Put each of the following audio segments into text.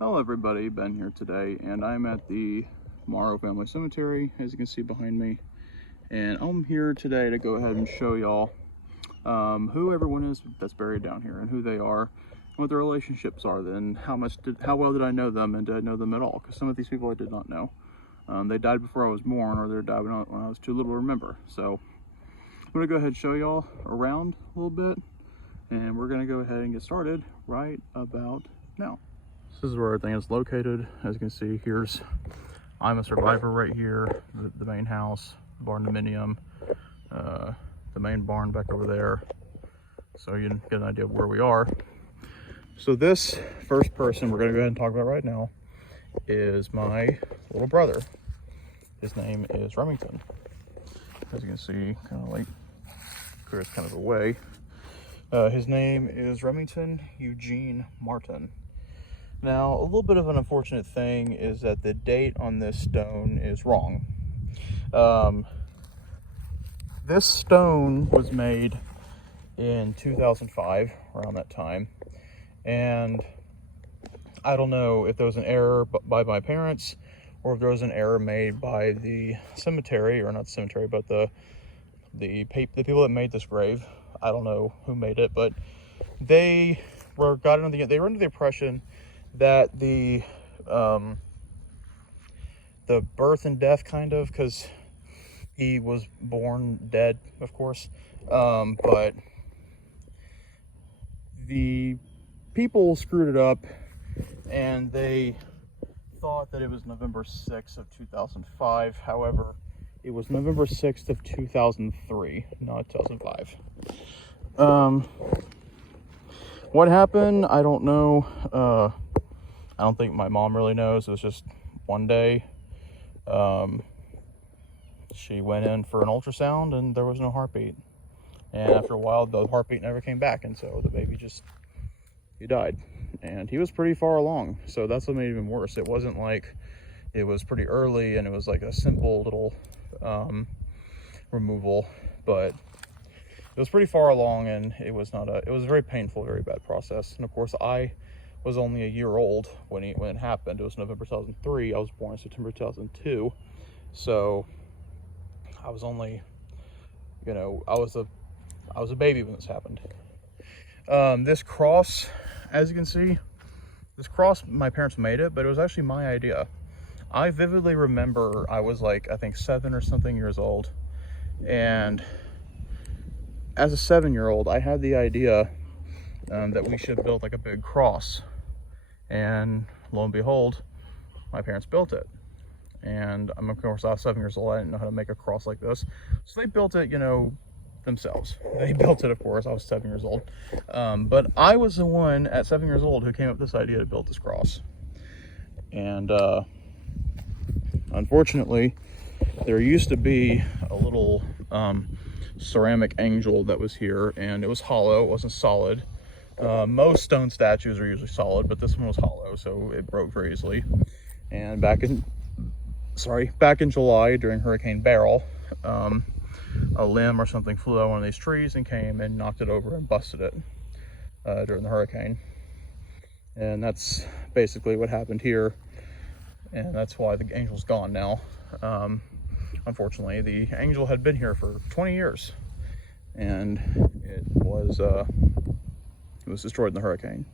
Hello everybody, Ben here today, and I'm at the Morrow Family Cemetery, as you can see behind me. And I'm here today to go ahead and show y'all who everyone is that's buried down here, and who they are, and what their relationships are, and how well did I know them, and did I know them at all? Because some of these people I did not know. They died before I was born, or they died when I was too little to remember. So I'm gonna go ahead and show y'all around a little bit, and we're gonna go ahead and get started right about now. This is where everything is located. As you can see, I'm a survivor right here, the main house, barn dominium, the main barn back over there. So you can get an idea of where we are. So this first person we're gonna go ahead and talk about right now is my little brother. His name is Remington. As you can see, kind of like clears kind of away. His name is Remington Eugene Martin. Now, a little bit of an unfortunate thing is that the date on this stone is wrong. This stone was made in 2005, around that time, and I don't know if there was an error by my parents, or if there was an error made by the cemetery, or not the cemetery, but the people that made this grave. I don't know who made it, but they were under the impression that the birth and death, kind of, because he was born dead, of course, but the people screwed it up, and they thought that it was November 6th of 2005. However, it was November 6th of 2003, not 2005. What happened, I don't know. I don't think my mom really knows. It was just one day, she went in for an ultrasound and there was no heartbeat. And after a while, the heartbeat never came back, and so the baby he died. And he was pretty far along, so that's what made it even worse. It wasn't like it was pretty early and it was like a simple little removal, but it was pretty far along, and it was a very painful, very bad process. And of course, I was only a year old when it happened. It was November 2003. I was born in September 2002. So I was only, I was a baby when this happened. This cross, as you can see, my parents made it, but it was actually my idea. I vividly remember I was like, I think 7 or something years old. And as a 7-year-old, I had the idea that we should build like a big cross, and lo and behold, my parents built it. And of course, I was 7 years old. I didn't know how to make a cross like this, so they built it, themselves. They built it, of course. I was 7 years old, but I was the one at 7 years old who came up with this idea to build this cross. And unfortunately, there used to be a little ceramic angel that was here, and it was hollow. It wasn't solid. Most stone statues are usually solid, but this one was hollow, so it broke very easily. And back in July, during Hurricane Beryl, a limb or something flew out of one of these trees and came and knocked it over and busted it during the hurricane. And that's basically what happened here, and that's why the angel's gone now. Unfortunately, the angel had been here for 20 years, and it was destroyed in the hurricane.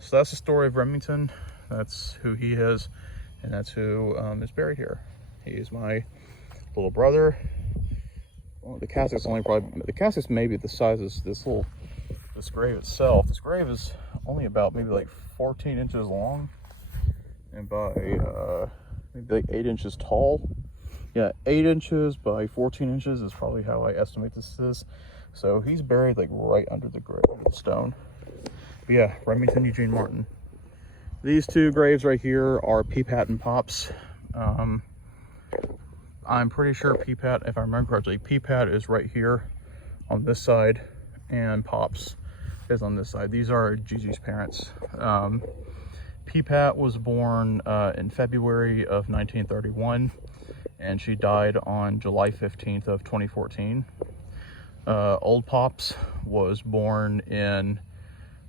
So that's the story of Remington. That's who he is, and that's who is buried here. He is my little brother. Well, the casket's maybe the size of this grave itself. This grave is only about maybe like 14 inches long, and by maybe like 8 inches tall. Yeah, 8 inches by 14 inches is probably how I estimate this is. So he's buried like right under the stone. But yeah, Remington Eugene Martin. These two graves right here are Peat and Pops. I'm pretty sure if I remember correctly, Peat is right here on this side, and Pops is on this side. These are Gigi's parents. Peat was born in February of 1931. And she died on July 15th of 2014. Old Pops was born in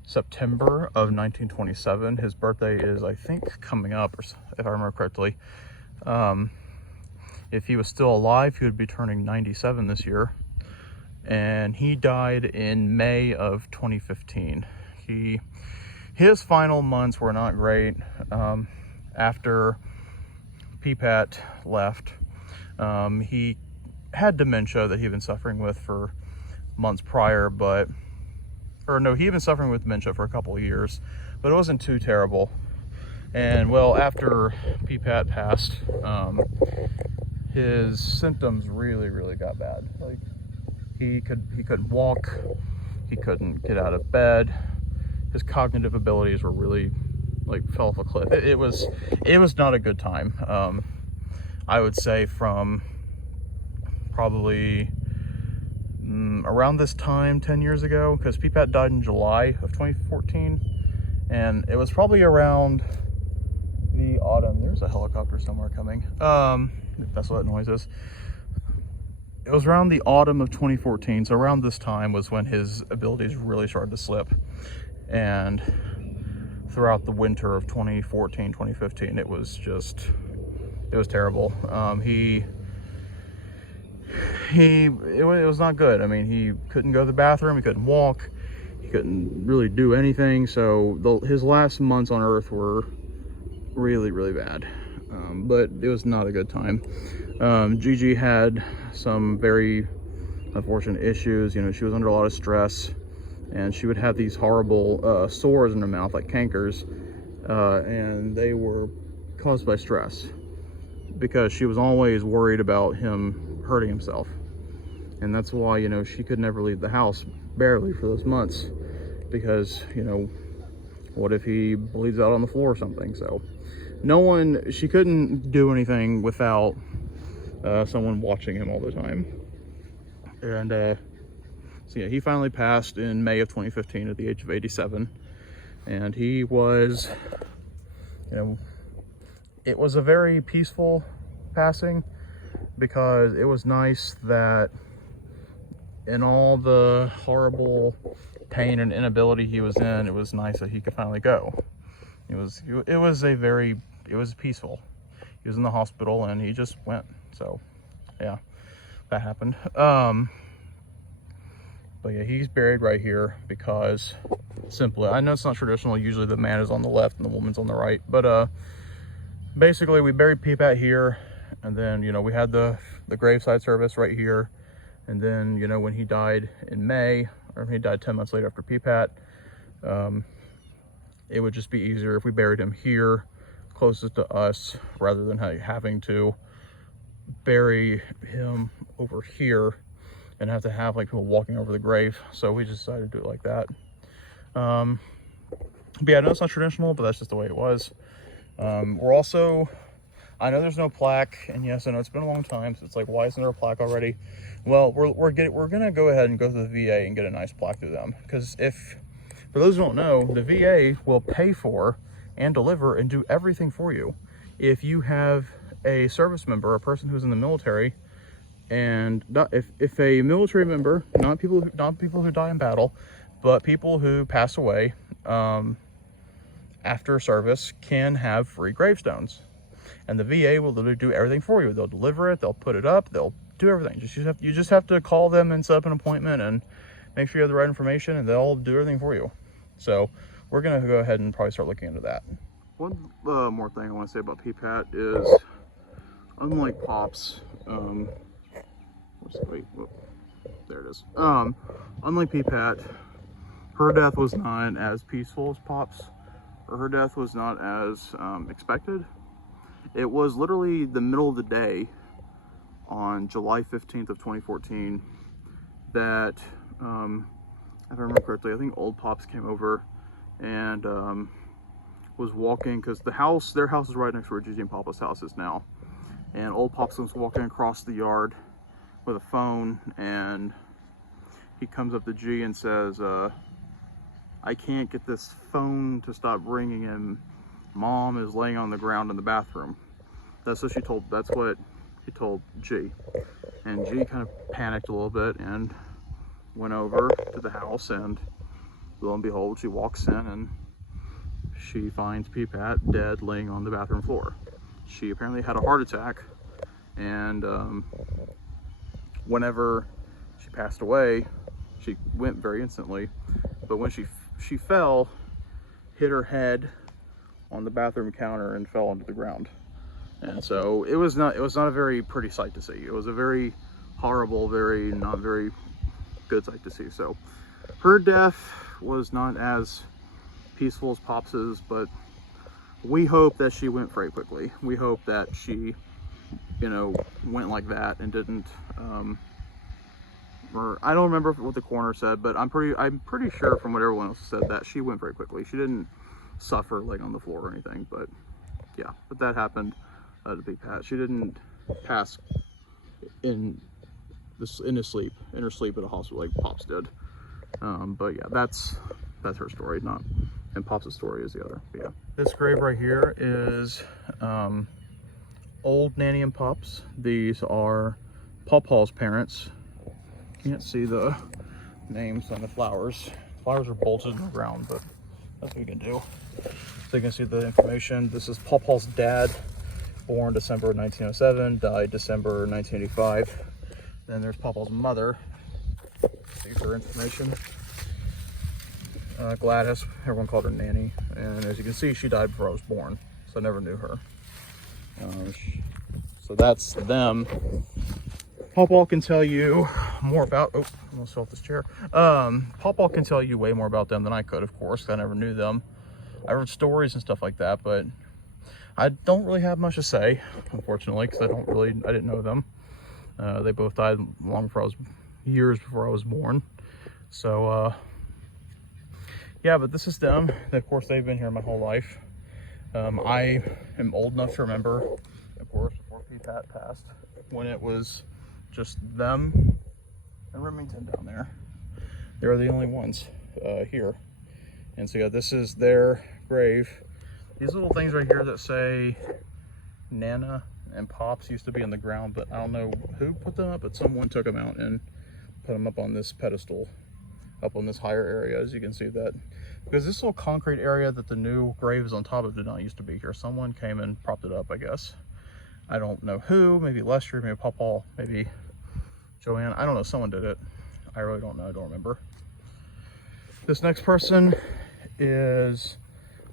September of 1927. His birthday is, I think, coming up, if I remember correctly. If he was still alive, he would be turning 97 this year. And he died in May of 2015. His final months were not great. After Peat left, he had dementia that he'd been suffering with for months prior, he'd been suffering with dementia for a couple of years, but it wasn't too terrible. And well, after Peat passed, his symptoms really got bad. Like he couldn't walk, he couldn't get out of bed. His cognitive abilities were really fell off a cliff. It was not a good time. I would say from probably around this time 10 years ago, because Peat died in July of 2014, and it was probably around the autumn. There's a helicopter somewhere coming. That's what that noise is. It was around the autumn of 2014, so around this time was when his abilities really started to slip. And throughout the winter of 2014, 2015, it was terrible. It was not good. I mean, he couldn't go to the bathroom, he couldn't walk, he couldn't really do anything. So his last months on Earth were really bad. But it was not a good time. Gigi had some very unfortunate issues. You know, she was under a lot of stress, and she would have these horrible sores in her mouth, like cankers, and they were caused by stress, because she was always worried about him hurting himself. And that's why, you know, she could never leave the house, barely, for those months, because, you know, what if he bleeds out on the floor or something? So she couldn't do anything without someone watching him all the time. And so yeah, he finally passed in May of 2015 at the age of 87. And he was, you know, it was a very peaceful passing, because it was nice that in all the horrible pain and inability he was in, it was nice that he could finally go. It was peaceful. He was in the hospital and he just went. So yeah, that happened. But yeah, he's buried right here because simply, I know it's not traditional. Usually the man is on the left and the woman's on the right, but basically we buried Peat here, and then, you know, we had the graveside service right here. And then, you know, when he died in May, or he died 10 months later after Peat, it would just be easier if we buried him here, closest to us, rather than having to bury him over here and have to have people walking over the grave. So we just decided to do it like that. But yeah, I know it's not traditional, but that's just the way it was. We're also, I know there's no plaque, and yes, I know it's been a long time, so it's like, why isn't there a plaque already? Well, we're gonna go ahead and go to the VA and get a nice plaque through them, because for those who don't know, the VA will pay for and deliver and do everything for you. If you have a service member, a person who's in the military, and if a military member, not people who die in battle, but people who pass away after service, can have free gravestones. And the VA will literally do everything for you. They'll deliver it, they'll put it up, they'll do everything. You just have to call them and set up an appointment and make sure you have the right information, and they'll do everything for you. So we're gonna go ahead and probably start looking into that. One more thing I want to say about Peat is, unlike Pops, there it is. Unlike Peat, her death was not as peaceful as Pops, or her death was not as expected. It was literally the middle of the day on July 15th of 2014 that, if I remember correctly, I think old Pops came over and was walking, because their house is right next to where Gigi and Papa's house is now. And old Pops was walking across the yard with a phone, and he comes up to G and says, I can't get this phone to stop ringing, and Mom is laying on the ground in the bathroom. That's what he told G. And G kind of panicked a little bit and went over to the house, and lo and behold, she walks in and she finds Peat dead laying on the bathroom floor. She apparently had a heart attack, and whenever she passed away, she went very instantly. But when she fell, hit her head on the bathroom counter and fell onto the ground. And so it was not a very pretty sight to see. It was a very horrible, not very good sight to see. So her death was not as peaceful as Pops's, but we hope that she went very quickly. We hope that she, you know, went like that and didn't or I don't remember what the coroner said, but I'm pretty sure from what everyone else said that she went very quickly. She didn't suffer like on the floor or anything, but yeah, but that happened to Peat. She didn't pass in her sleep at a hospital like Pops did. But yeah, that's her story, not, and Pops' story is the other. But yeah, this grave right here is old Nanny and Pops. These are Pawpaw's parents. Can't see the names on the flowers. Flowers are bolted in the ground, but that's what we can do. So you can see the information. This is Pawpaw's dad, born December 1907, died December 1985. Then there's Pawpaw's mother. See her information. Gladys, everyone called her Nanny, and as you can see, she died before I was born, so I never knew her. So that's them. Pawpaw can tell you more about, oh, I almost fell off this chair. Pawpaw can tell you way more about them than I could, of course, 'cause I never knew them. I heard stories and stuff like that, but I don't really have much to say, unfortunately, because I didn't know them. They both died years before I was born. So, yeah, but this is them. Of course, they've been here my whole life. I am old enough to remember, of course, before Peat passed, when it was just them and Remington down there. They were the only ones here. And so yeah, this is their grave. These little things right here that say Nana and Pops used to be in the ground, but I don't know who put them up, but someone took them out and put them up on this pedestal, up on this higher area, as you can see that. Because this little concrete area that the new grave is on top of did not used to be here. Someone came and propped it up, I guess. I don't know who, maybe Lester, maybe Pawpaw, maybe Joanne. I don't know, someone did it. I really don't know, I don't remember. This next person is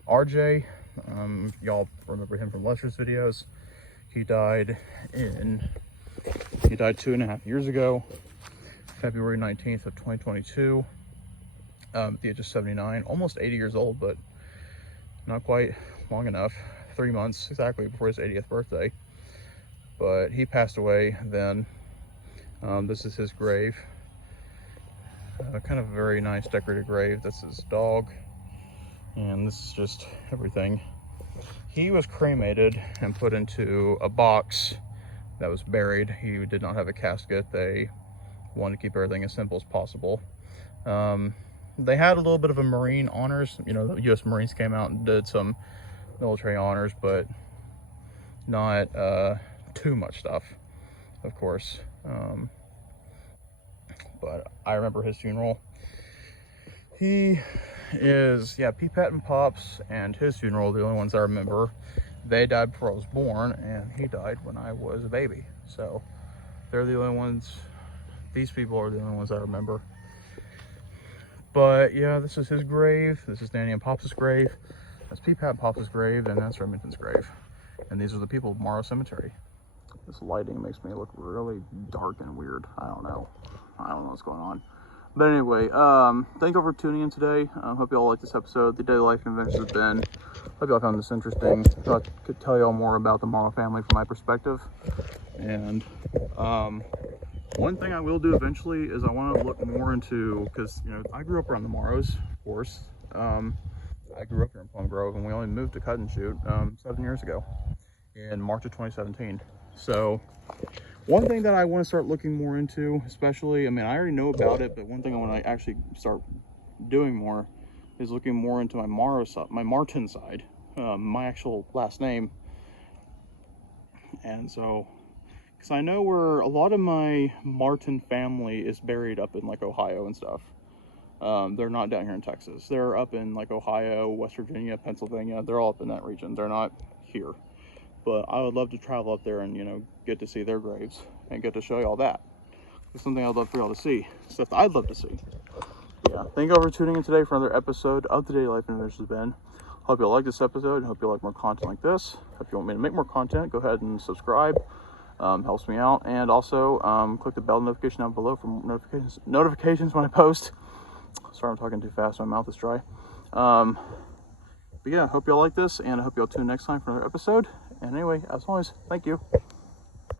RJ. Y'all remember him from Lester's videos. He died 2.5 years ago, February 19th of 2022, at the age of 79, almost 80 years old, but not quite long enough. 3 months exactly before his 80th birthday. But he passed away then. This is his grave. Kind of a very nice decorated grave. This is his dog. And this is just everything. He was cremated and put into a box that was buried. He did not have a casket. They wanted to keep everything as simple as possible. They had a little bit of a Marine honors. You know, the U.S. Marines came out and did some military honors, but not too much stuff, of course. But I remember his funeral. He is, yeah, Peat and Pops and his funeral, the only ones I remember. They died before I was born, and he died when I was a baby. So they're the only ones, these people are the only ones I remember. But yeah, this is his grave. This is Nanny and Pops' grave. That's Peat and Pops' grave, and that's Remington's grave. And these are the people of Morrow Cemetery. This lighting makes me look really dark and weird. I don't know what's going on. But anyway, thank you for tuning in today. Hope you all liked this episode. The daily life and adventures of Ben. Hope you all found this interesting. Thought I could tell you all more about the Morrow family from my perspective. And one thing I will do eventually is I want to look more into, because you know, I grew up around the Morrows, of course. I grew up here in Plum Grove, and we only moved to Cut and Shoot 7 years ago in March of 2017. So one thing that I want to start looking more into, especially, I mean, I already know about it, but one thing I want to actually start doing more is looking more into my Morrow side, my Martin side, my actual last name. And so, because I know where a lot of my Martin family is buried up in like Ohio and stuff. They're not down here in Texas. They're up in like Ohio, West Virginia, Pennsylvania. They're all up in that region. They're not here. But I would love to travel up there and, you know, get to see their graves and get to show y'all that. It's something I'd love for y'all to see. Stuff that I'd love to see. Yeah, thank y'all for tuning in today for another episode of the Daily Life and Adventures of Ben. Hope you'll like this episode and hope you like more content like this. If you want me to make more content, go ahead and subscribe. Helps me out. And also click the bell notification down below for notifications when I post. Sorry, I'm talking too fast. My mouth is dry. But yeah, hope y'all like this, and I hope y'all tune in next time for another episode. And anyway, as always, thank you.